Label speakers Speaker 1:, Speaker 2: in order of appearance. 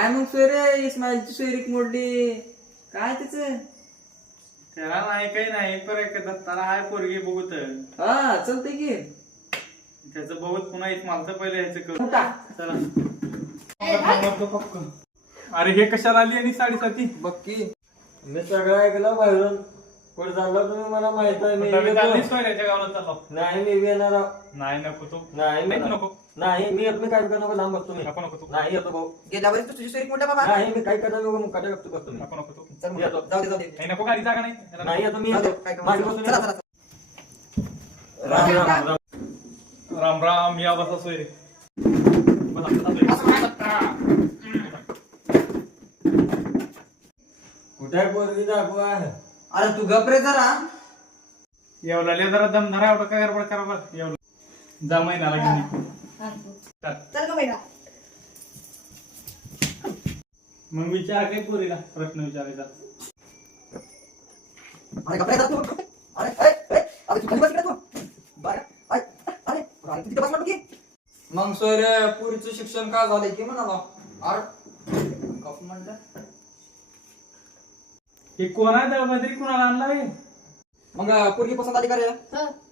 Speaker 1: काय मग सोयरे इस्माईलची सोयरीक मोडली काय तिचं?
Speaker 2: त्याला नाही काही नाही पर दत्ताला हाय पोरगी बघूत
Speaker 1: हा चलते की
Speaker 2: त्याचं बघूत पुन्हा इस्मालचं पहिले ह्याचं करू
Speaker 1: का?
Speaker 2: चला पक्क. अरे हे कशाला आली आणि साडेसाती
Speaker 1: बघ की मी सगळं ऐकलं बाहेरून पुढे चाललो तुम्ही मला माहित आहे मी
Speaker 2: सोयऱ्याच्या गावाला चाललो
Speaker 1: नाही मी येणार
Speaker 2: नाही नको तू
Speaker 1: नाही
Speaker 2: नाही नको
Speaker 1: नाही मी येत मी काय करणार लांब बसतो मी
Speaker 2: नको नको तू
Speaker 1: नाही येतो भाऊ
Speaker 3: गेल्या वर्षी तुझी सोयरीक मोठ्या बाबा
Speaker 1: नाही मी काय करणार बघू मुकाट्या गप्प बसतो मी
Speaker 2: नको नको तू
Speaker 3: चल मग.
Speaker 1: येतो.
Speaker 3: जाऊ दे
Speaker 2: नाही नको गाडी जागा नाही
Speaker 1: नाही येतो मी
Speaker 3: जाऊ दे,
Speaker 1: येतो
Speaker 3: काय करू?
Speaker 1: माझी बसून
Speaker 3: चला
Speaker 1: येतो.
Speaker 3: चला
Speaker 1: राम राम राम
Speaker 2: राम राम या बसा सोयरे बसा, बसा, सोयरे.
Speaker 1: कुठे पोरगी दाखवा
Speaker 3: अरे तू गपरे जरा
Speaker 2: येवला जरा दम धरा एवढं काय गडबड करा बरं येवला जा महिन्याला घेऊन ये.
Speaker 3: चल ग बेटा
Speaker 2: मग विचार काय पोरीला प्रश्न विचारायचा
Speaker 3: अरे गपरे जरा तू अरे अरे तू खाली बस इकडे तू बरं अरे तू तिथे बस ना तू की
Speaker 1: मग सोयरे पुरीचं शिक्षण का झालंय की म्हणाला अरे कप म्हणलं
Speaker 2: हे कोण आहे दळबद्री कुणाला आणला हे
Speaker 3: मग पोरगी पसंत आली का रे
Speaker 4: हा